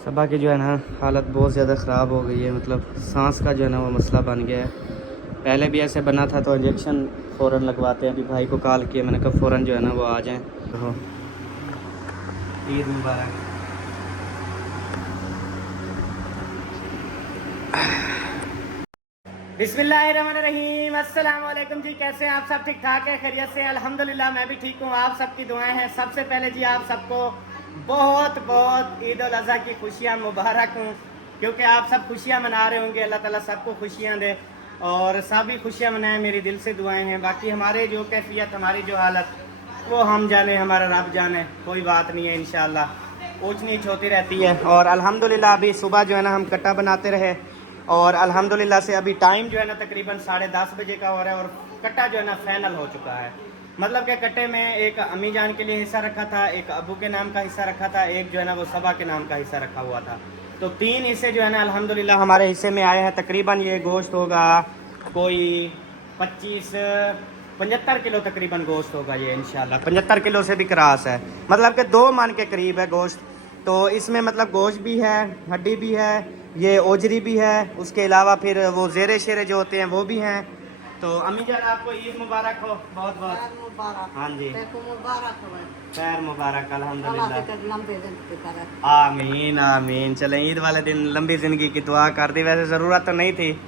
सबा की जो है ना हालत बहुत ज़्यादा ख़राब हो गई है, मतलब सांस का जो है ना वो मसला बन गया है। पहले भी ऐसे बना था तो इंजेक्शन फ़ौरन लगवाते हैं। अभी भाई को कॉल किया, मैंने कहा फ़ौरन जो है ना वो आ जाएं। तो ईद मुबारक। बिस्मिल्लाहिर्रहमानिर्रहीम, अस्सलाम वालेकुम जी। कैसे हैं आप सब? ठीक ठाक है, खैरियत से? अल्हम्दुलिल्लाह मैं भी ठीक हूँ। आप सबकी दुआएं हैं। सबसे पहले जी आप सबको बहुत बहुत ईद उल अज़हा की खुशियाँ मुबारक हूँ, क्योंकि आप सब खुशियाँ मना रहे होंगे। अल्लाह ताला सबको खुशियाँ दे और सभी खुशियाँ मनाएं, मेरी दिल से दुआएं हैं। बाकी हमारे जो कैफियत, हमारी जो हालत, वो हम जाने, हमारा रब जाने। कोई बात नहीं है, इंशाल्लाह ऊँच नीच होती रहती है। और अल्हम्दुलिल्लाह अभी सुबह जो है ना हम कट्टा बनाते रहे और अल्हम्दुलिल्लाह से अभी टाइम जो है ना तकरीबन 10:30 बजे का हो रहा है और कट्टा जो है ना फाइनल हो चुका है। मतलब कि कट्टे में एक अम्मी जान के लिए हिस्सा रखा था, एक अबू के नाम का हिस्सा रखा था, एक जो है ना वो सबा के नाम का हिस्सा रखा हुआ था। तो 3 हिस्से जो है ना अल्हम्दुलिल्लाह हमारे हिस्से में आए हैं। तकरीबन ये गोश्त होगा कोई 75 किलो तकरीबन गोश्त होगा ये, इंशाल्लाह 75 किलो से भी क्रॉस है, मतलब कि 2 मन के करीब है गोश्त। तो इसमें मतलब गोश्त भी है, हड्डी भी है, ये ओजरी भी है, उसके अलावा फिर वो ज़ेरे शेरे जो होते हैं वो भी हैं। तो अम्मी जान आपको ईद मुबारक हो, बहुत बहुत मुबारक। हाँ जी, मुबारक हो। खैर मुबारक अल्हम्दुलिल्लाह। लंबे दिन करे। आमीन आमीन। चलें, ईद वाले दिन लंबी ज़िंदगी की दुआ कर दी। वैसे ज़रूरत तो नहीं थी। ईद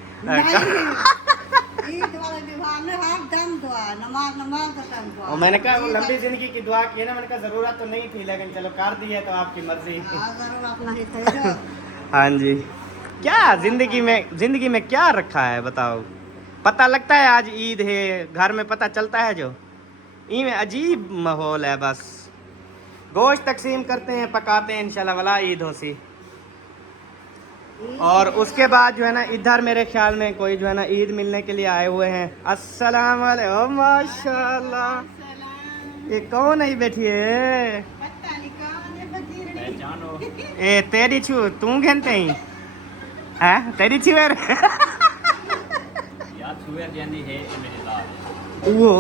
वाले दीवान में हर दम दुआ है, नमाज नमाज का टाइम दुआ और है। मैंने कहा वो लंबी ज़िंदगी की दुआ की है ना, मैंने कहा ज़रूरत तो नहीं थी, लेकिन चलो कर दी है तो आपकी मर्ज़ी। जरूरत नहीं थी। हाँ जी। क्या जिंदगी में क्या रखा है बताओ? पता लगता है आज ईद है, घर में पता चलता है जो ई में अजीब माहौल है। बस गोश्त तकसीम करते हैं, पकाते हैं, इंशाल्लाह वाला ईद हो सी। और उसके बाद जो है ना इधर मेरे ख्याल में कोई जो है ना ईद मिलने के लिए आए हुए हैं। अस्सलाम वालेकुम, माशाल्लाह। ये कौन है बैठी है? ए तेरी छू तू घंटे ही है तेरी छुएर यार छुएर जानी है मेरे लाल वो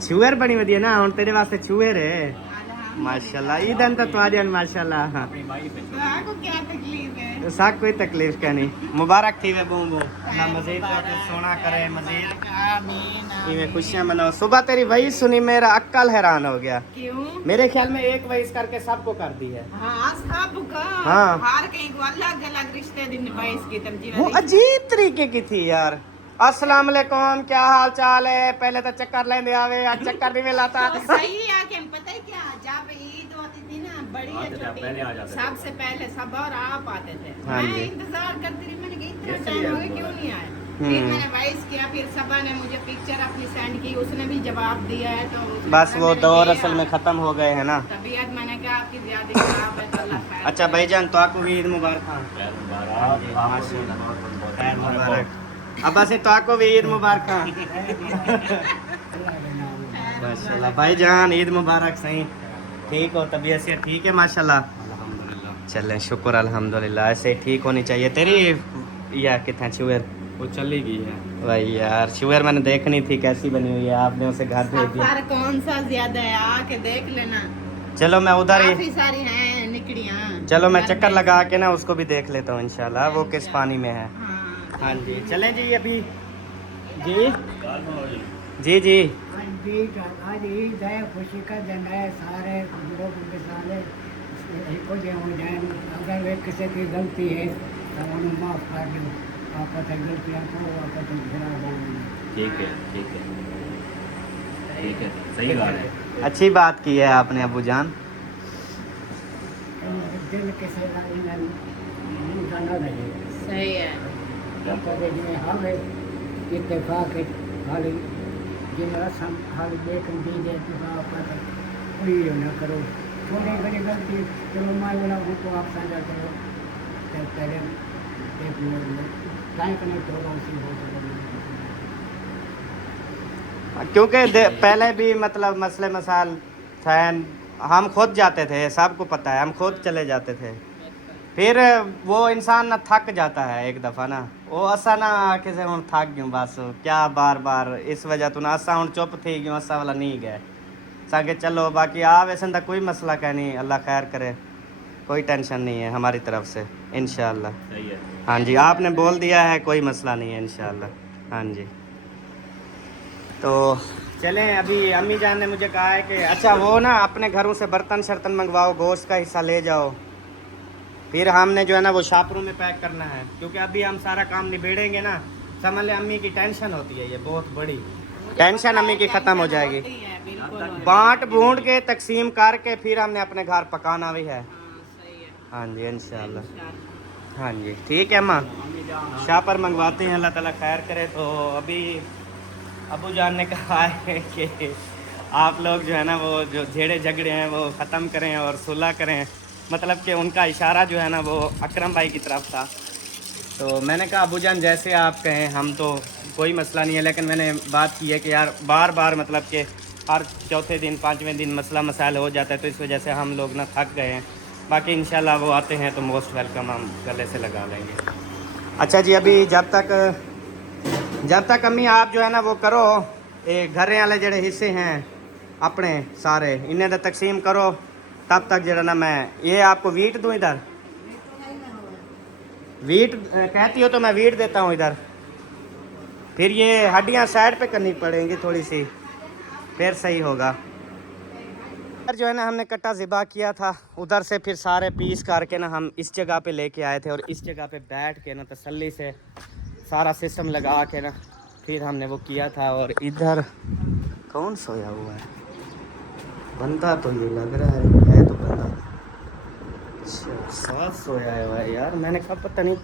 छुएर बनी वधिया ना हुन तेरे वास्ते छुएर है। माशाल्लाह ईदन तो तुम्हारी माशाल्लाह। अपनी माई पे को क्या तकलीफ है? सा कोई तकलीफ का नहीं। मुबारक थी वे बूम बूम ना, मजीद सोना करे, मजीद आमीन। इवें खुशियां मनाओ। सुबह तेरी वही सुनी मेरा अक्ल हैरान हो गया। क्यों? मेरे ख्याल में एक वहीस करके सबको कर दी है। हाँ सबका। हाँ। हर कहीं को अलग अलग रिश्ते दिन बाईस की तरजीह वो अजीब तरीके की थी यार। अस्सलाम वालेकुम, क्या हाल चाल है? पहले तो चक्कर लेने आवे, आज चक्कर नहीं मिलाता। सही है कि पता है क्या, जब ईद होती थी ना बड़ी आते थे, पहले आ जाते थे। सबसे पहले सब और आप आते थे। हाँ मैं जी। इंतजार करती रही, मैंने कहा इतना ऐसे टाइम ही हो है गया क्यों दोबारा। नहीं आया। फिर मैंने वॉइस किया, फिर सबा ने मुझे पिक्चर अपनी सेंड की, उसने भी जवाब दिया है। तो उसने बस कहा वो मैंने दौर किया। असल में ख़त्म हो गए हैं ना। तबीयत मैंने कहा आपकी ज्यादा खराब है तो अल्लाह खैर अच्छा करे। भाईजान, तो आपको भी ईद मुबारक। हाँ खैर हाँ जी, मुबारक, माशाल्लाह। बहुत खैर बहुत मुबारक। अब बस तो आपको भी ईद मुबारक। माशाल्लाह भाईजान, ईद मुबारक। सही ठीक हो, तबीयत से ठीक है माशाल्लाह? अल्हम्दुलिल्लाह। चलें, शुक्र अल्हम्दुलिल्लाह, ऐसे ही ठीक होनी चाहिए। तेरी या कितना शुगर वो चली गई है। भाई यार, शुगर मैंने देखनी थी कैसी बनी हुई है, आपने उसे घर भेज दिया। सफर कौन सा ज्यादा है, आके देख लेना। चलो मैं उधर ही, काफी सारी हैं निकड़ियाँ। चलो मैं चक्कर लगा के ना उसको भी देख लेता हूँ इंशाल्लाह, वो किस पानी में है। हाँ हाँ जी, चलें जी अभी। जी गाल में होली। जी जी। आज ईद है, खुशी का दिन है। सारे लोग मिसाले को जो हो जाए, अगर वे किसी की गलती है तो उन्हें माफ़ कर दो। आपस गलतियाँ को आपस गिरा जाएंगे। ठीक है ठीक है ठीक है, सही बात है। अच्छी बात की है आपने अबू जान। दिल किसी का न लगे। सही है। जिन्हें हर इत्तेफाक हाली जिन रसम हाल देख दी दे कोई न करो। छोटी बड़ी गलती चलो माँ बोला उनको आप साझा करो, तब पहले देख लो टाइम कनेक्ट होगा उसी हो क्योंकि पहले भी मतलब मसले मसाल फैन हम खुद जाते थे, सबको पता है, हम खुद चले जाते थे। फिर वो इंसान ना थक जाता है एक दफ़ा ना, वो असा ना आके से हूँ थक गयूँ बस क्या बार बार इस वजह तो ना असा हूँ चुप थी गयूँ, असा वाला नहीं गए साके। चलो बाकी आ वैसे तो कोई मसला कह नहीं, अल्लाह खैर करे, कोई टेंशन नहीं है हमारी तरफ से इंशाल्लाह। सही है। हाँ जी, आपने बोल दिया है, कोई मसला नहीं है इंशाल्लाह। हाँ जी, तो चलें। अभी अम्मी जान ने मुझे कहा है कि अच्छा वो ना अपने घरों से बर्तन शर्तन मंगवाओ, गोश्त का हिस्सा ले जाओ, फिर हमने जो है ना वो शापरों में पैक करना है, क्योंकि अभी हम सारा काम निबेड़ेंगे ना, समझ ले अम्मी की टेंशन होती है, ये बहुत बड़ी टेंशन अम्मी की ख़त्म हो जाएगी। होती है, बिल्कुल। बांट बूंद के तकसीम करके फिर हमने अपने घर पकाना भी है। हाँ, सही है। हाँ जी इंशाल्लाह। इंशाल्लाह। हाँ जी ठीक है अम्मा, शापर मंगवाते हैं, अल्लाह ताला खैर करे। तो अभी अबू जान ने कहा है कि आप लोग जो है ना वो जो झेड़े झगड़े हैं वो ख़त्म करें और सुलह करें, मतलब कि उनका इशारा जो है ना वो अकरम भाई की तरफ था। तो मैंने कहा अबू जान जैसे आप कहें, हम तो कोई मसला नहीं है, लेकिन मैंने बात की है कि यार बार बार मतलब कि हर चौथे दिन पाँचवें दिन मसला मसाइल हो जाता है, तो इस वजह से हम लोग ना थक गए हैं। बाकी इंशाल्लाह वो आते हैं तो मोस्ट वेलकम, हम गले से लगा लेंगे। अच्छा जी, अभी जब तक अम्मी आप जो है ना वो करो, ये घर वाले जड़े हिस्से हैं अपने सारे इन्हें तो तकसीम करो, तब तक जरा ना मैं ये आपको वीट दूँ इधर, वीट कहती हो तो मैं वीट देता हूँ इधर, फिर ये हड्डियाँ साइड पे करनी पड़ेंगी थोड़ी सी, फिर सही होगा। जो है ना हमने कट्टा ज़िबा किया था, उधर से फिर सारे पीस करके ना हम इस जगह पे लेके आए थे, और इस जगह पे बैठ के ना तसल्ली से सारा सिस्टम लगा के ना फिर हमने वो किया था। और इधर कौन सोया हुआ है? बंदा तो ये लग रहा है तो बंदा। अच्छा साथ सोया हुआ है यार, मैंने कहा पता नहीं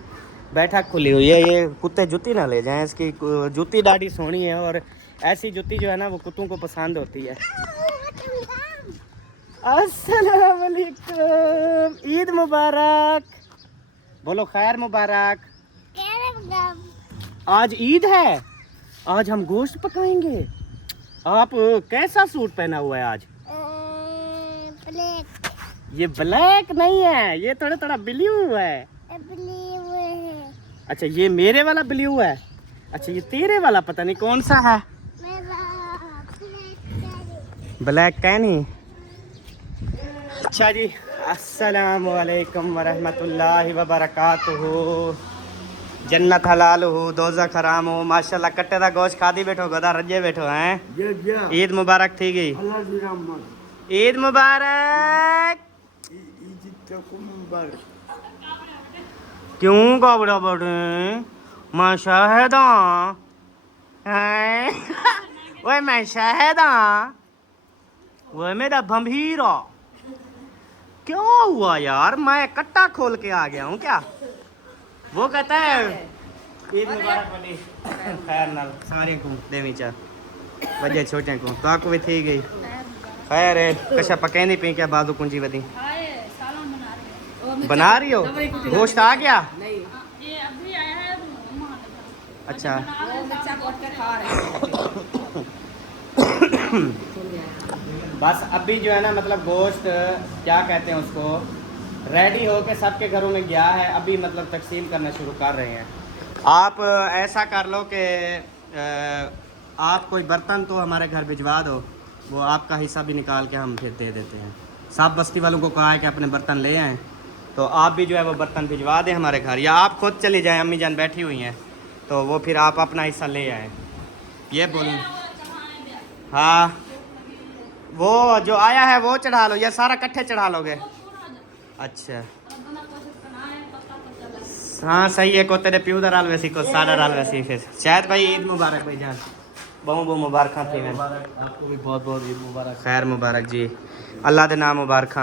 बैठक खुली हुई है, ये कुत्ते जुत्ती ना ले जाएं, इसकी जूती दाढ़ी सोनी है, और ऐसी जूती जो है ना वो कुत्तों को पसंद होती है। अस्सलाम वालेकुम, ईद मुबारक, बोलो खैर मुबारक। आज ईद है, आज हम गोश्त पकाएंगे। आप कैसा सूट पहना हुआ है आज? ब्लैक। ये ब्लैक नहीं है, ये थोड़ा थोड़ा ब्लू है। ब्लू है। अच्छा ये मेरे वाला ब्लू है, अच्छा ये तेरे वाला पता नहीं कौन सा है। ब्लैक कैनी। अच्छा जी, अस्सलाम वालेकुम वरहमतुल्लाहि वबरकातुहू। जन्नत हलाल हो, दोज़ख हराम हो। माशाल्लाह कट्टे दा गोश्त खादी बैठो, गदा रजे बैठो हैं। ईद मुबारक थी गई, ईद मुबारक। क्यों काबड़ा बड़े मैं शाहिदा हैं? ओए मैं शाहिदा, वो मेरा भंभीरा। क्या हुआ यार, मैं कट्टा खोल के आ गया हूँ क्या? वो कहता है ईद मुबारक वाली खैर नाल सारे को देवी चा वजे छोटे को ताको भी थी गई खैर है। कशा पकैनी पी क्या बादू कुंजी वदी बना रही हो? गोश्त आ गया? ये अभी आया है। अच्छा बस अभी जो है ना मतलब गोश्त क्या कहते हैं उसको, रेडी होके सबके घरों में गया है, अभी मतलब तकसीम करना शुरू कर रहे हैं। आप ऐसा कर लो कि आप कोई बर्तन तो हमारे घर भिजवा दो, वो आपका हिस्सा भी निकाल के हम फिर दे देते हैं। सब बस्ती वालों को कहा है कि अपने बर्तन ले आएँ, तो आप भी जो है वो बर्तन भिजवा दें हमारे घर, या आप खुद चली जाएँ, अम्मी जान बैठी हुई हैं तो वो फिर आप अपना हिस्सा ले आएँ। ये बोलूँ? हाँ वो जो आया है वो चढ़ा लो, या सारा इकट्ठे चढ़ा लोगे? अच्छा हाँ सही है, को तेरे प्यू दाल वैसी को सादा दाल वैसी। फिर शायद भाई ईद मुबारक भाई जान, बहुत मुबारक थी मैं आपको भी बहुत बहुत ईद मुबारक। खैर मुबारक जी, अल्लाह के नाम मुबारक।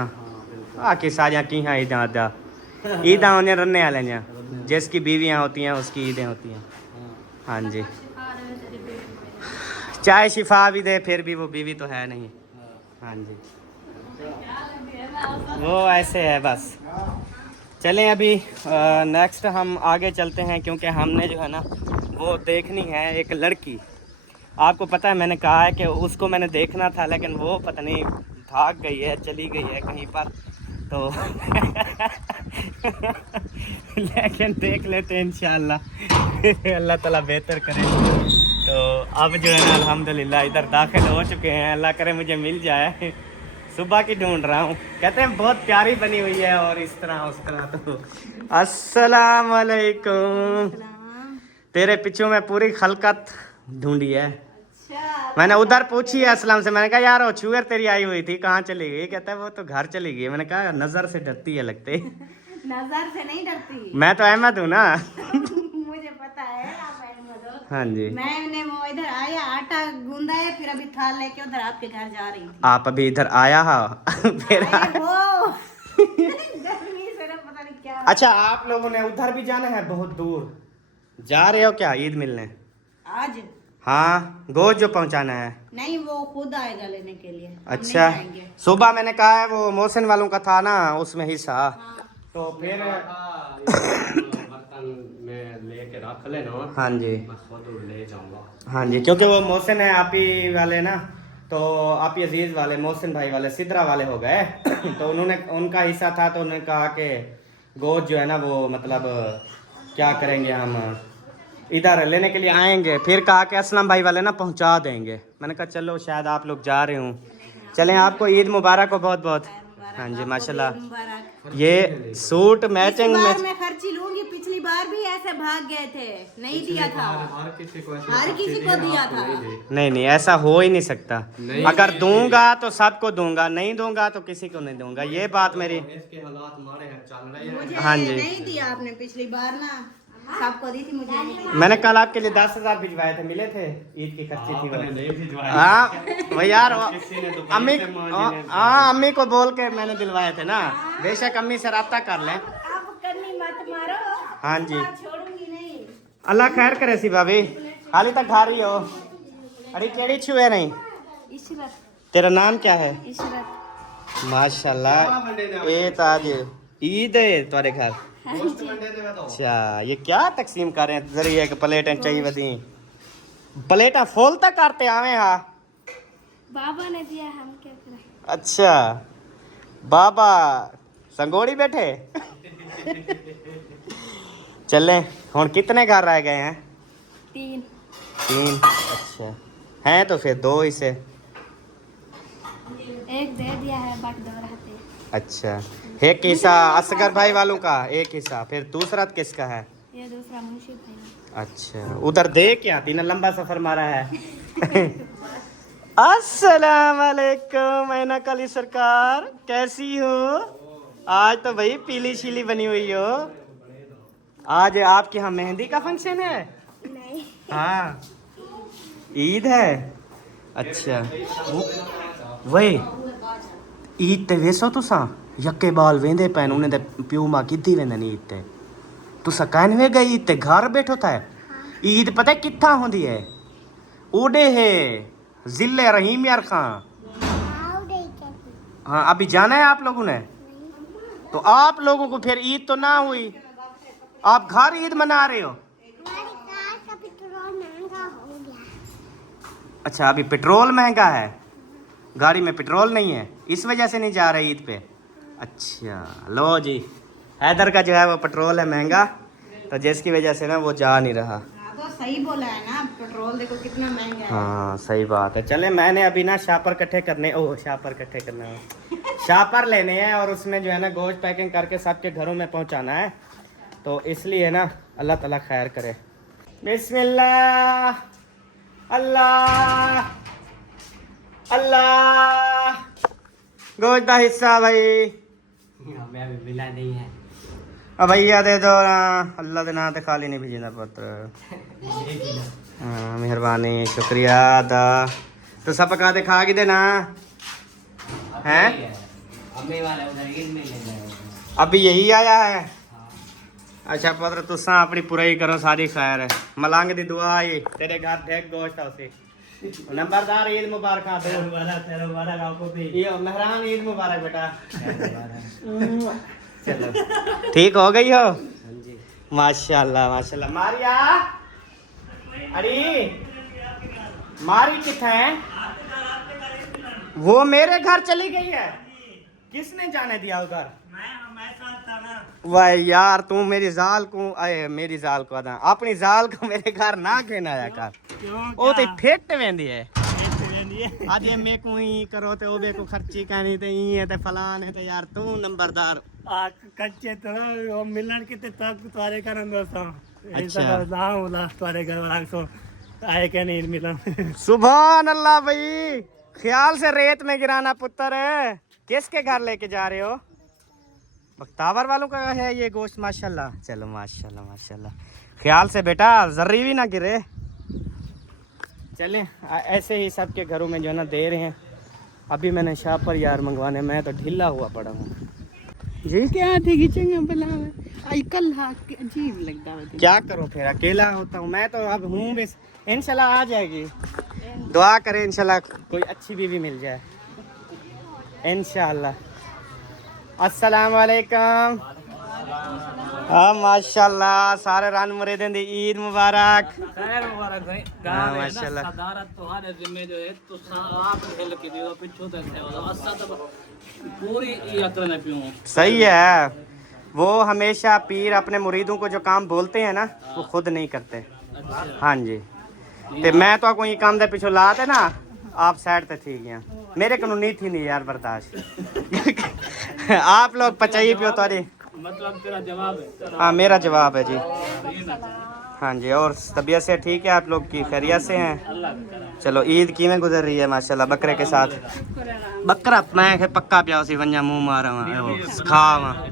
आके सारिया की हैं ईद आदा, ईद होने रनने वाले हैं, जिसकी बीवियाँ होती हैं उसकी ईदें होती हैं। हाँ जी चाहे शिफा भी दे फिर भी वो बीवी तो है नहीं। हाँ जी वो ऐसे है बस। चलें अभी नेक्स्ट हम आगे चलते हैं, क्योंकि हमने जो है ना वो देखनी है एक लड़की। आपको पता है मैंने कहा है कि उसको मैंने देखना था, लेकिन वो पता नहीं भाग गई है, चली गई है कहीं पर, तो लेकिन देख लेते हैं इंशाल्लाह अल्लाह ताला बेहतर करे। तो अब जो है ना अल्हम्दुलिल्लाह इधर दाखिल हो चुके हैं, अल्लाह करे मुझे मिल जाए। सुबह की ढूंढ रहा हूँ। कहते हैं बहुत प्यारी बनी हुई है और इस तरह उस तरह। तो अस्सलाम वालेकुम। तेरे पीछे में पूरी खलकत ढूंढी है। मैंने उधर पूछी है असलम से, मैंने कहा यार वो चूयर तेरी आई हुई थी कहाँ चली गई? कहता है वो तो घर चली गई। मैंने कहा नजर से डरती है लगते। नजर से नहीं डरती। मैं तो अहमद हूँ ना। मुझे पता है आप अहमद हो। हाँ जी। मैंने वो इधर आया आटा गूंदा है, फिर अभी थाल लेके उधर आपके घर जा रही थी। आप अभी इधर आया हा फिर अरे वो गर्मी से ना पता नहीं क्या। अच्छा आप लोगों ने उधर भी जाना है? बहुत दूर जा रहे हो क्या ईद मिलने? आज हाँ गोश्त जो पहुंचाना है। नहीं, वो खुद आएगा लेने के लिए। हम नहीं अच्छा जाएंगे। सुबह मैंने कहा है वो मोहसिन वालों का था ना उसमें हिस्सा। तो फिर बर्तन में लेके रख लेना। हाँ जी मैं खुद ले जाऊंगा। हाँ जी, क्योंकि वो मोहसिन है आप ही वाले ना, तो आप ही अजीज वाले मोहसिन भाई वाले सिदरा वाले हो गए। तो उन्होंने उनका हिस्सा था तो उन्होंने कहा कि गोश्त जो है ना वो मतलब क्या करेंगे हम इधर लेने के लिए आएंगे। फिर कहा कि असलम भाई वाले ना पहुंचा देंगे। मैंने कहा चलो शायद आप लोग जा रहे हूँ। चलें आपको ईद मुबारक हो बहुत बहुत। हाँ जी माशाल्लाह। ये सूट मैचिंग बार में मैं खर्ची लूंगी। पिछली बार भी ऐसे भाग गए थे, नहीं दिया था। हर किसी को दिया था। नहीं नहीं ऐसा हो ही नहीं सकता। अगर दूंगा तो सबको दूंगा, नहीं दूंगा तो किसी को नहीं दूंगा। ये बात मेरी। इसके हालात मारे हैं चल रहे हैं। मुझे हाँ जी। नहीं दिया आपने पिछली बार ना, सबको दी थी, मुझे नहीं दी। मैंने कल आपके लिए 10,000 भिजवाए थे, मिले थे? ईद की खर्ची थी आपने नहीं भिजवाया। हाँ वही यार किसी ने तो अम्मी पैसे मांगे हैं। हाँ अम्मी को बोल के मैंने दिलवाए थे ना। बेशक अम्मी से रब्ता कर लें। आप करनी मत मारो। हाँ जी छोड़ूंगी नहीं। अल्लाह खैर करे सी भाभी। हाली तक खा रही हो? अरे केड़ी छुए नहीं। इशरत। तेरा नाम क्या है? इशरत। माशाल्लाह ये तो आज ईद है तुम्हारे घर। अच्छा ये क्या तकसीम कर रहे हैं? जरिए कि प्लेटें चाहिए बदी प्लेटा फुल तक करते आवे हा। बाबा ने दिया, हम क्या करें। अच्छा बाबा संगोड़ी बैठे। चले हुन कितने घर रह गए हैं? 3। अच्छा हैं तो फिर 2 हिस्से। एक दे दिया है, बाकी 2 रहते हैं। अच्छा एक हिस्सा असगर भाई वालों का, एक हिस्सा फिर दूसरा किसका है? ये दूसरा मुंशी भाई। अच्छा उधर दे क्या तीन लंबा सफर मारा है। अस्सलाम वालेकुम मैना काली सरकार, कैसी हो? आज तो भाई पीली शीली बनी हुई हो। आज आपके यहाँ मेहंदी का फंक्शन है? नहीं। हाँ ईद है। अच्छा वही ईद ते वेसो तुसा यक्के बाल वेंदे पैन उन्हें ते प्यू मां किद्दी वेंदे नी ईद ते तुसा कहन वे गई ईद ते घर बैठो था। ईद पता कित्था होंदी है? ओडे है जिले रहीम यार खां। हाँ अभी जाना है आप लोगों ने? तो आप लोगों को फिर ईद तो ना हुई, आप घर ईद मना रहे हो। अच्छा अभी पेट्रोल महंगा है, गाड़ी में पेट्रोल नहीं है इस वजह से नहीं जा रहे ईद पे। अच्छा लो जी हैदर का जो है वो पेट्रोल है महंगा, तो जिसकी वजह से ना वो जा नहीं रहा। तो सही बोला है ना, पेट्रोल देखो कितना महंगा है। हाँ सही बात है। चले मैंने अभी ना शापर इकट्ठे करने शापर लेने हैं और उसमें जो है ना गोश्त पैकिंग करके सबके घरों में पहुंचाना है, तो इसलिए ना अल्लाह ताला खैर करे। बिस्मिल्लाह अल्लाह अल्लाह। गोश्त का हिस्सा भाई हमें अभी मिला नहीं है। अब भैया दे दो ना, अल्लाह के नाम ते खाली नहीं भेजना पुत्र। हाँ मेहरबानी शुक्रिया दा। तो सब पका दे खा के देना हैं। अम्मी वाले उधर ईद में ले गए। अभी यही आया है। अच्छा पुत्र तुसा अपनी पुराई करो सारी खैर है। मलंग दी दुआ आई तेरे घर ढेक गोश्त उसे नंबरदार ईद मुबारक आपको भी। यो मेहरान ईद मुबारक बेटा। चलो ठीक हो गई हो? माशाल्लाह माशाल्लाह। मारिया अरे मारी किथे है? वो मेरे घर चली गई है। किसने जाने दिया उधर? वाह यार तू मेरी जाल को मेरी जाल को अपनी जाल को मेरे घर ना कहना आया कर। ओ ते फेट वेंदी है। आज ये मैं को ही करो ते ओबे को खर्ची कहनी ते ई है ते फलान है ते यार तू नंबरदार आ कच्चे तरह वो मिलन किते तक तुम्हारे घर अंदर सा अच्छा। ना होला तुम्हारे घर वाला सो आए क्या नहीं मिलन सुभान अल्लाह भाई, ख्याल से रेत में गिराना पुत्र है। किसके घर लेके जा रहे हो? बख्तावर वालों का है ये गोश्त माशाल्लाह। चलो माशाल्लाह माशाल्लाह, ख्याल से बेटा जर्री भी ना गिरे। चलें ऐसे ही सबके घरों में जो है ना दे रहे हैं। अभी मैंने शाह पर यार मंगवाने, मैं तो ढीला हुआ पड़ा हूँ जी। क्या थे खींचेंगे बला आई कल अजीब लगता है। क्या करूँ फिर, अकेला होता हूँ मैं तो अब हूँ बस। इंशाल्लाह आ जाएगी, दुआ करें इंशाल्लाह कोई अच्छी बीवी मिल जाए इंशाल्लाह। अस्सलाम वालेकुम। हाँ माशाल्लाह, सारे रन मुरीदों दी ईद मुबारक। खैर मुबारक भाई। हाँ, माशाल्लाह। सदारत तुम्हारे जिम्मे जो है तो आप खेल के दियो पिछो तक है और असा तो पूरी यात्रा न पियो। सही है, वो हमेशा पीर अपने मुरीदों को जो काम बोलते हैं ना वो खुद नहीं करते। हाँ जी, ते मैं तो कोई काम दे पिछो लाते ना आप साइड ते थी गया, मेरे को नहीं थी नहीं यार बर्दाश्त। आप लोग पचाइए पियो तारी, मतलब तेरा जवाब है। हाँ मेरा जवाब है जी। हाँ जी, और तबीयत से ठीक है आप लोग की, खैरियत से हैं? चलो ईद किवें गुजर रही है माशाल्लाह बकरे के साथ? बकरा मैं पक्का प्या सी वंजा मुंह मारा वो खा वहाँ।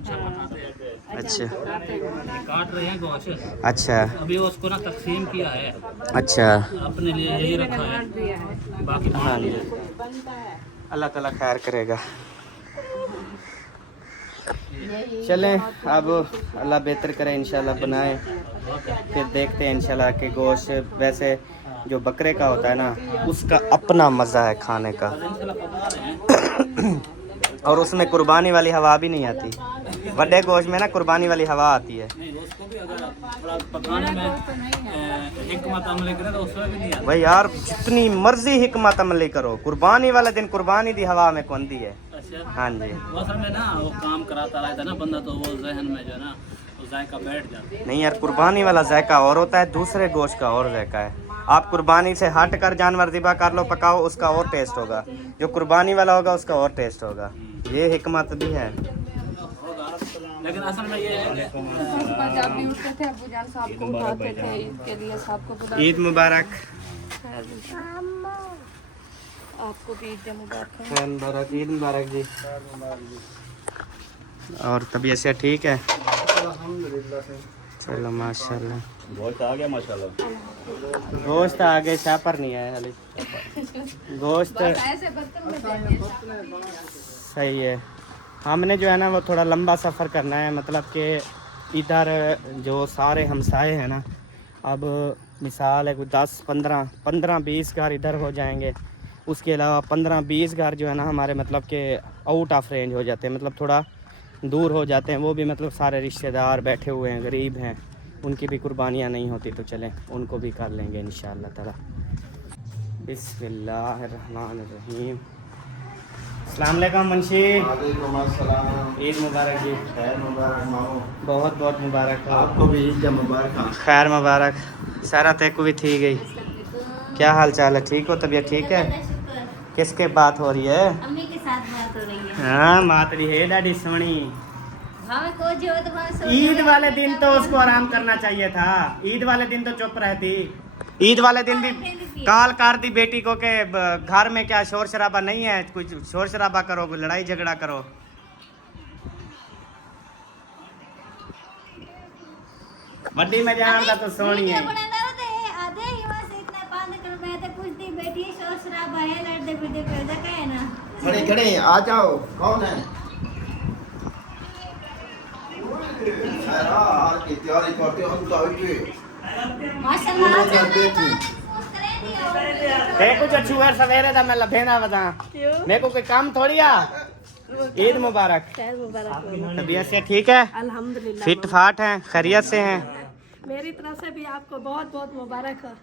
अच्छा काट रहे हैं गोश्त। अच्छा अभी उसको ना तकसीम किया है, अच्छा। अपने लिए यही रखा है, बाकी हाँ जी, अल्लाह ताला खैर करेगा। चलें अब अल्लाह बेहतर करे इंशाल्लाह, बनाए फिर देखते हैं इंशाल्लाह कि गोश्त वैसे जो बकरे का होता है ना उसका अपना मज़ा है खाने का। और उसमें कुर्बानी वाली हवा भी नहीं आती, बड़े गोश्त में ना कुर्बानी वाली हवा आती है। नहीं उसको भी अगर थोड़ा पकाने में हिकमत अमली करें तो उसमें भी नहीं आता। भाई यार जितनी मर्जी हिकमत अमली करो, कुर्बानी वाले दिन कुर्बानी दी हवा में कौन दी है। अच्छा हाँ जी, वो असल में ना वो काम कराता रहता है ना बंदा, तो वो जहन में जो है ना वो जायका बैठ जाता है। नहीं यार कुर्बानी वाला जायका और होता है, दूसरे गोश्त का और जायका है। आप कुर्बानी से हट कर जानवर ज़िबा कर लो, पकाओ, उसका और टेस्ट होगा। जो कुर्बानी वाला होगा उसका और टेस्ट होगा। ये हिकमत भी है। लेकिन असल में ये है जब भी उठते थे अब्बू जान साहब को उठाते थे ईद के लिए, साहब को बुला ईद मुबारक। आपको भी ईद मुबारक। खैर मुबारक, ईद मुबारक जी। और तबीयत से ठीक है? चलो माशाल्लाह। गोश्त आ गया माशाल्लाह। गोश्त आ गए, शाह पर नहीं आया हाली गोश्त। ऐसे बर्तन में देंगे। सही है, हमने जो है ना वो थोड़ा लंबा सफ़र करना है, मतलब कि इधर जो सारे हमसाए हैं ना, अब मिसाल है कोई 10-15-20 घर इधर हो जाएंगे, उसके अलावा 15-20 घर जो है ना हमारे मतलब कि आउट ऑफ रेंज हो जाते हैं, मतलब थोड़ा दूर हो जाते हैं। वो भी मतलब सारे रिश्तेदार बैठे हुए हैं, गरीब हैं, उनकी भी कुर्बानियाँ नहीं होती, तो चलें उनको भी कर लेंगे इंशाअल्लाह ताला। बिस्मिल्लाहिर्रहमानिर्रहीम। अस्सलाम वालेकुम मुंशी। वालेकुम अस्सलाम। ईद मुबारक जी। खैर मुबारक माओ। बहुत बहुत मुबारक हो। आपको भी ईद मुबारक। खैर मुबारक। सारा तय को भी थी गई। क्या हाल चाल है, ठीक हो, तबीयत ठीक है? किसके बात हो रही है? अम्मी के साथ बात हो रही है। हाँ मातरी है डाडी सोनी। भावे को जो तो भावे सो ईद जाओ। वाले दिन तो उसको आराम करना चाहिए था, ईद वाले दिन तो चुप रहती। ईद वाले दिन भी काल कर दी बेटी को के घर में क्या शोर शराबा नहीं है, कुछ शोर शराबा करो, कोई लड़ाई झगड़ा करो। बड़ी में जान दा तो सोनी है। आधे ही बस इतना पान कर मैं तो कुछ दी बेटी शोर शराबा है, लड़ते फिरते पैदा का है ना। खड़े खड़े आ जाओ, कौन है? हार की तैयारी करते हो तो आइए। माशाल्लाह वो करते थी। ते कुछ छुअर सवेरे दा मैं लभेना बता, मेरे को कोई काम थोड़ी आ। ईद मुबारक। खैर मुबारक। तबीयत से ठीक है? अल्हम्दुलिल्लाह फिट फाट हैं, खैरियत से हैं? मेरी तरफ से भी आपको बहुत बहुत मुबारक है।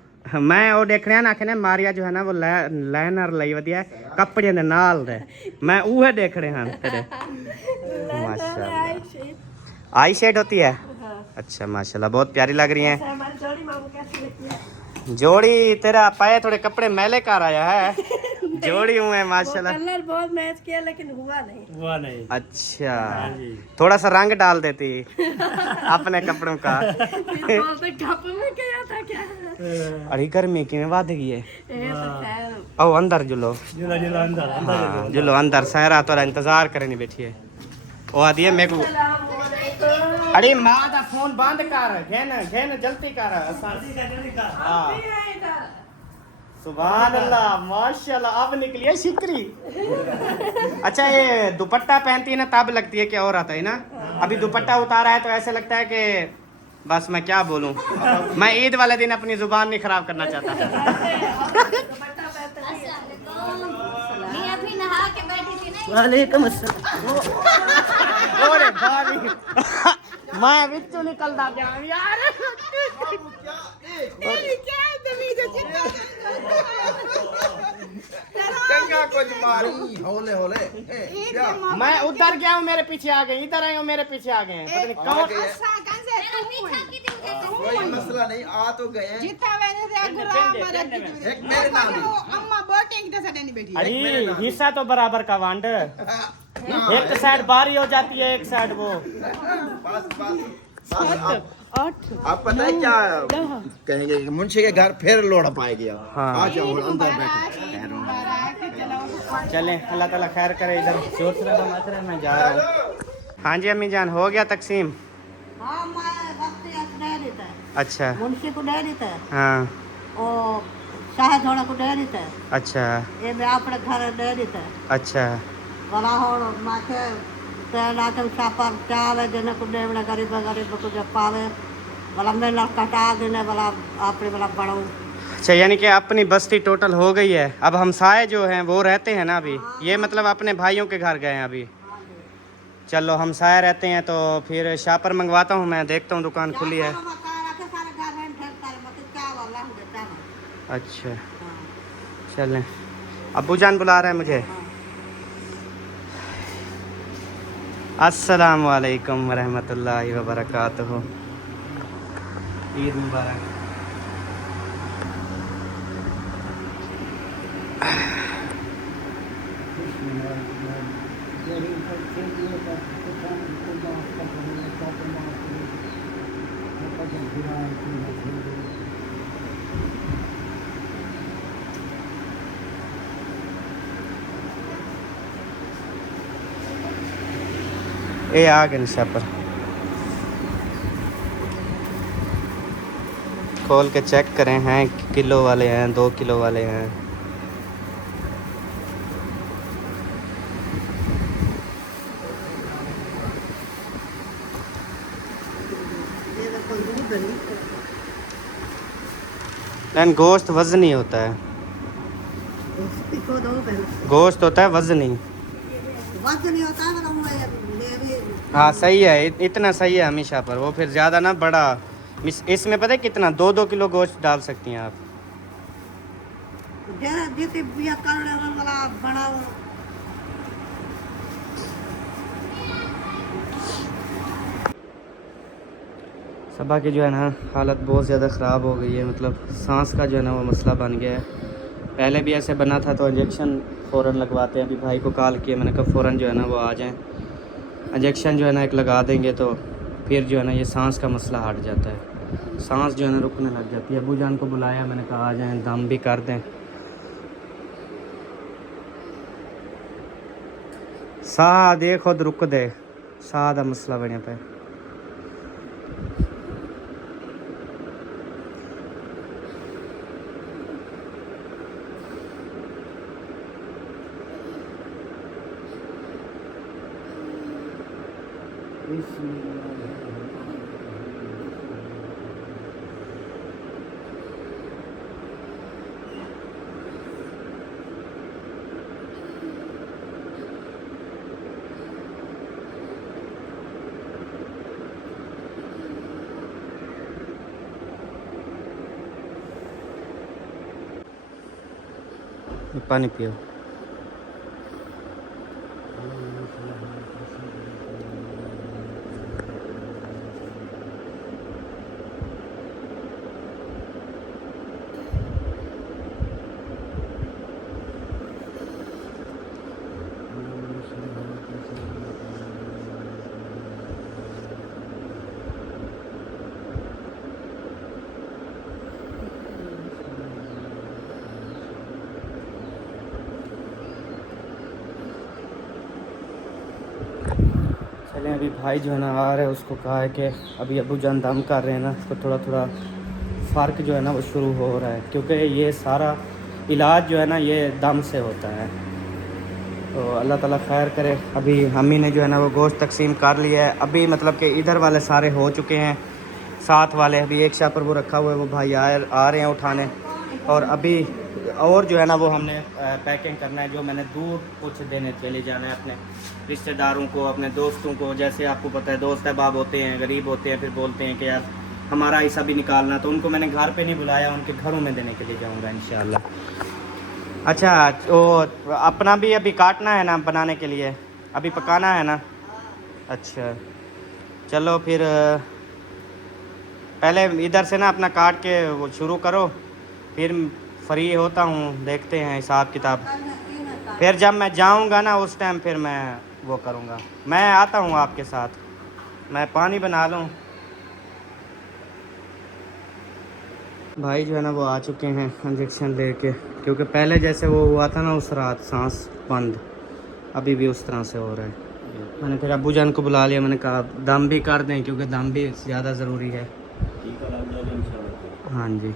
मैं वो देख रहा ना आखने मारिया जो है ना वो लाइनर लई वधिया कपड़े दे नाल दे, मैं उहे देख रहे हैं तेरे। माशाल्लाह आई शेड होती है। अच्छा माशाल्लाह बहुत प्यारी लग रही हैं। हमारी जोड़ी मामू कैसी लगती है? जोड़ी तेरा पाए थोड़े कपड़े मैले कर आया है, जोड़ी हुए हैं माशाल्लाह। कलर बहुत मैच किया लेकिन हुआ नहीं। हुआ नहीं। अच्छा, थोड़ा सा रंग डाल देती अपने कपड़ों का। फिर बोलते कप में क्या था क्या। अरे गर्मी की में बात गई है। ये तो खैर आओ अंदर जुलो। जुला जुला अंदर हाँ जुलो अंदर, सहरा तो इंतजार करे नहीं बैठी है। वो आती है मेरे को। अरे माँ का फोन बंद कर, घेन जल्दी कर। हाँ सुभान अल्लाह माशाल्लाह, अब निकली है शिकरी। अच्छा ये दुपट्टा पहनती है ना तब लगती है कि और आता है ना। अभी दुपट्टा उतारा है तो ऐसे लगता है कि बस मैं क्या बोलूं। मैं ईद वाले दिन अपनी जुबान नहीं खराब करना चाहता। मैं अभी नहा के बैठी थी ना। वालेकुम अस्सलाम। ओरे भाई मैं बिच्चू निकलता गया यार। चंगा कुछ मारी हौले हौले क्या मैं उधर गया हूँ, मेरे पीछे आ गए, इधर आए हो मेरे पीछे आ गए। पता नहीं कौन। मेरा पीछा की थी उनके कोई मसला नहीं, आ तो गए हैं। जितना मैंने से गुलाम एक मेरे नाम भी। अम्मा बोटिंग की तरह नहीं बैठी। अरे हिस्सा तो बराबर का वांड। एक साइड बारी हो जाती है, एक साइड वो। बस आप पता है क्या कहेंगे कि मुंशी के घर फिर लोड़ा पाएगी। हाँ। आ जाओ अंदर बैठो। चलें, अल्लाह ताला खैर करे। इधर शोर शराबा मच रहा है, मैं जा रहा हूँ। हाँ जी अम्मी जान, हो गया तकसीम? हाँ मैं वक्त दे देता है। अच्छा मुंशी को दे देता है हाँ और शाह थोड़ा को दे देता है। अच्छा ये मैं अपने घर दे देता है। अच्छा बड़ा हो माथे तेना के सापर चावे देने को दे बड़ा गरीब गरीब को जब पावे बड़ा मेला कटा देने वाला अपने वाला बढ़ाऊं। अच्छा, यानी कि अपनी बस्ती टोटल हो गई है। अब हमसाए जो हैं वो रहते हैं ना अभी, ये मतलब अपने भाइयों के घर गए हैं अभी। चलो हमसाए रहते हैं तो फिर शापर मंगवाता हूँ मैं, देखता हूँ दुकान खुली है। अच्छा चलें, अब्बू जान बुला रहे हैं मुझे। अस्सलाम वालेकुम रहमतुल्लाहि व बरकातुहू। ईद मुबारक। ये आ गए शापर, खोल के चेक करें हैं किलो वाले हैं 2 किलो वाले हैं। लेकिन गोश्त वजनी होता है, गोश्त होता है वजनी। हाँ सही है, इतना सही है हमेशा पर। वो फिर ज़्यादा ना बड़ा, इसमें पता है कितना 2-2 किलो गोश्त डाल सकती हैं आप। सबा की जो है ना हालत बहुत ज़्यादा ख़राब हो गई है, मतलब सांस का जो है ना वो मसला बन गया है। पहले भी ऐसे बना था तो इंजेक्शन फ़ौरन लगवाते हैं। अभी भाई को कॉल किया, मैंने कहा फ़ौरन जो है ना वो आ जाएं, इंजेक्शन जो है ना एक लगा देंगे तो फिर जो है ना ये सांस का मसला हट जाता है। सांस जो है ना रुकने लग जाती है। अबू जान को बुलाया, मैंने कहा आ जाएं, दम भी कर दें। साह दे खुद रुक दे, साह का मसला बने पे। पानी पियो। भाई जो है ना आ रहे हैं, उसको कहा है कि अभी अबू जान दम कर रहे हैं ना, तो थोड़ा थोड़ा फ़र्क जो है ना वो शुरू हो रहा है, क्योंकि ये सारा इलाज जो है ना ये दम से होता है। तो अल्लाह ताला खैर करे। अभी अम्मी ने जो है ना वो गोश्त तकसीम कर लिया है। अभी मतलब कि इधर वाले सारे हो चुके हैं, साथ वाले अभी एक शाह पर वो रखा हुआ है, वो भाई आ रहे हैं उठाने। और अभी और जो है ना वो हमने पैकिंग करना है, जो मैंने दूर कुछ देने चले जाना है अपने रिश्तेदारों को, अपने दोस्तों को। जैसे आपको पता है दोस्त अहबाब होते हैं, गरीब होते हैं, फिर बोलते हैं कि यार हमारा हिस्सा भी निकालना, तो उनको मैंने घर पे नहीं बुलाया, उनके घरों में देने के लिए जाऊंगा इंशाल्लाह। अच्छा, वो अपना भी अभी काटना है ना बनाने के लिए, अभी पकाना है ना। अच्छा चलो फिर पहले इधर से ना अपना काट के वो शुरू करो, फिर फ्री होता हूँ, देखते हैं हिसाब किताब। फिर जब मैं जाऊँगा ना उस टाइम फिर मैं वो करूँगा। मैं आता हूँ आपके साथ, मैं पानी बना लूँ। भाई जो है ना वो आ चुके हैं इंजेक्शन लेके, क्योंकि पहले जैसे वो हुआ था ना उस रात सांस बंद, अभी भी उस तरह से हो रहा है। मैंने फिर अब्बू जान को बुला लिया, मैंने कहा दम भी कर दें, क्योंकि दम भी ज़्यादा ज़रूरी है। हाँ जी।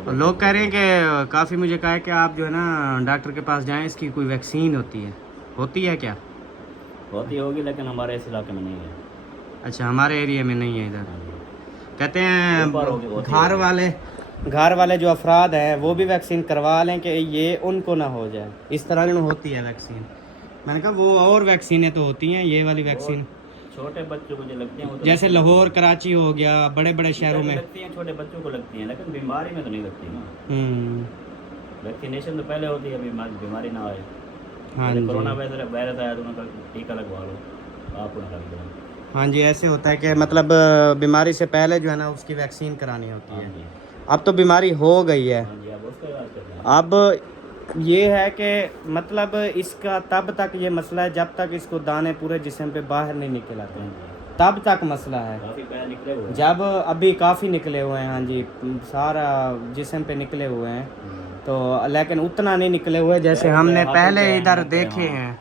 और लोग कह रहे हैं कि काफ़ी मुझे कहा है कि आप जो है ना डॉक्टर के पास जाएं, इसकी कोई वैक्सीन होती है क्या? होती होगी, लेकिन हमारे इस इलाके में नहीं है। अच्छा, हमारे एरिया में नहीं है इधर। कहते हैं होती घर वाले जो अफराद हैं वो भी वैक्सीन करवा लें कि ये उनको ना हो जाए, इस तरह की होती है वैक्सीन। मैंने कहा वो और वैक्सीनें तो होती हैं, ये वाली वैक्सीन छोटे बच्चों को जो लगती हैं, जैसे लाहौर कराची हो गया, बड़े बड़े शहरों में लगती हैं, छोटे बच्चों को लगती हैं, लेकिन बीमारी में तो नहीं लगती ना। वैक्सीनेशन तो पहले होती है, बीमारी ना आए। हाँ जी, कोरोना वायरस आया तो उनका टीका लगवा लो, आपको ना लग जाए। हाँ जी, ऐसे होता है कि मतलब बीमारी से पहले जो है ना उसकी वैक्सीन करानी होती है। अब तो बीमारी हो गई है, अब ये है कि मतलब इसका तब तक ये मसला है जब तक इसको दाने पूरे जिस्म पे बाहर नहीं निकल आते हैं, तब तक मसला है। जब अभी काफ़ी निकले हुए हैं, हाँ जी, सारा जिस्म पे निकले हुए हैं, तो लेकिन उतना नहीं निकले हुए जैसे हमने पहले इधर देखे हैं।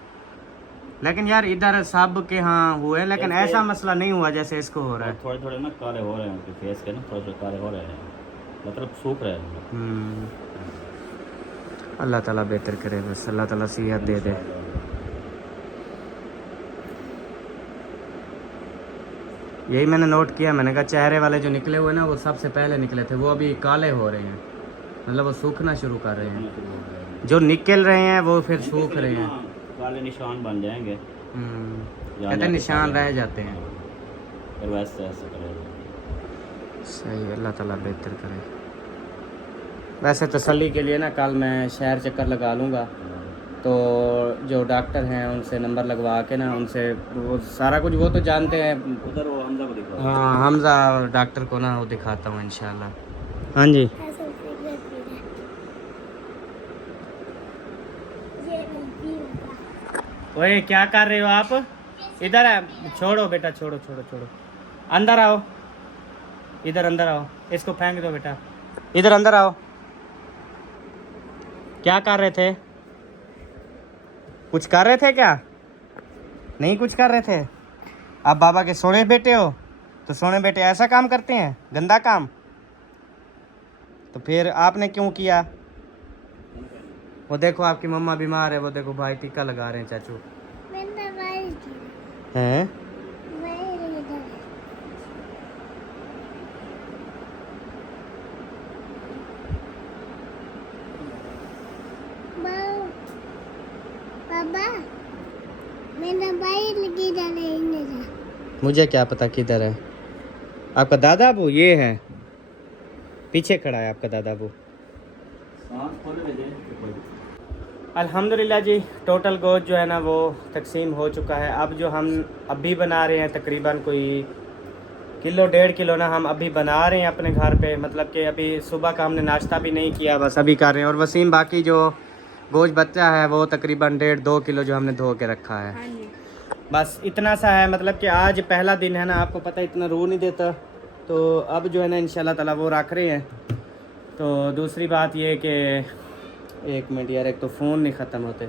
लेकिन यार इधर सब के हाँ हुए, लेकिन ऐसा मसला नहीं हुआ जैसे इसको हो रहा है। थोड़े थोड़े ना काले हो रहे हैं फेस के ना, थोड़े थोड़े काले हो रहे हैं, मतलब सूख रहे हैं। अल्लाह ताला बेहतर करे, बस अल्लाह ताला सेहत दे दे। यही मैंने नोट किया, मैंने कहा चेहरे वाले जो निकले हुए ना वो सबसे पहले निकले थे, वो अभी काले हो रहे हैं, मतलब वो सूखना शुरू कर रहे हैं। जो निकल रहे हैं वो फिर सूख रहे हैं, काले निशान बन जाएंगे। कहते हैं निशान रह जाते हैं। फिर वैसे ऐसे करेगा। सही, अल्लाह ताला बेहतर करे। वैसे तसल्ली के लिए ना कल मैं शहर चक्कर लगा लूँगा, तो जो डॉक्टर हैं उनसे नंबर लगवा के ना उनसे वो सारा कुछ वो तो जानते हैं, उधर वो हमजा को दिखा। हाँ, हमजा डॉक्टर को ना वो दिखाता हूँ इंशाल्लाह। हाँ जी, ओए क्या कर रहे हो आप? इधर है, छोड़ो बेटा, छोड़ो छोड़ो छोड़ो, अंदर आओ, इधर अंदर आओ, इसको फेंक दो बेटा, इधर अंदर आओ। क्या कर रहे थे? कुछ कर रहे थे क्या? नहीं कुछ कर रहे थे? आप बाबा के सोने बेटे हो, तो सोने बेटे ऐसा काम करते हैं, गंदा काम? तो फिर आपने क्यों किया? वो देखो आपकी मम्मा बीमार है, वो देखो भाई टीका लगा रहे हैं चाचू हैं। मुझे क्या पता किधर है आपका दादा अबू? ये है पीछे खड़ा है आपका दादा अबू। अल्हम्दुलिल्लाह जी, टोटल गोश्त जो है ना वो तकसीम हो चुका है। अब जो हम अभी बना रहे हैं तकरीबन कोई 1.5 किलो ना हम अभी बना रहे हैं अपने घर पे, मतलब कि अभी सुबह का हमने नाश्ता भी नहीं किया, बस अभी कर रहे हैं। और वसीम बाकी जो गोश्त बच्चा है वो तकरीबन 1.5-2 किलो जो हमने धो के रखा है, बस इतना सा है। मतलब कि आज पहला दिन है ना, आपको पता है इतना रू नहीं देता, तो अब जो है ना इंशाल्लाह ताला वो रख रहे हैं। तो दूसरी बात ये कि एक मिनट यार, एक तो फ़ोन नहीं ख़त्म होते।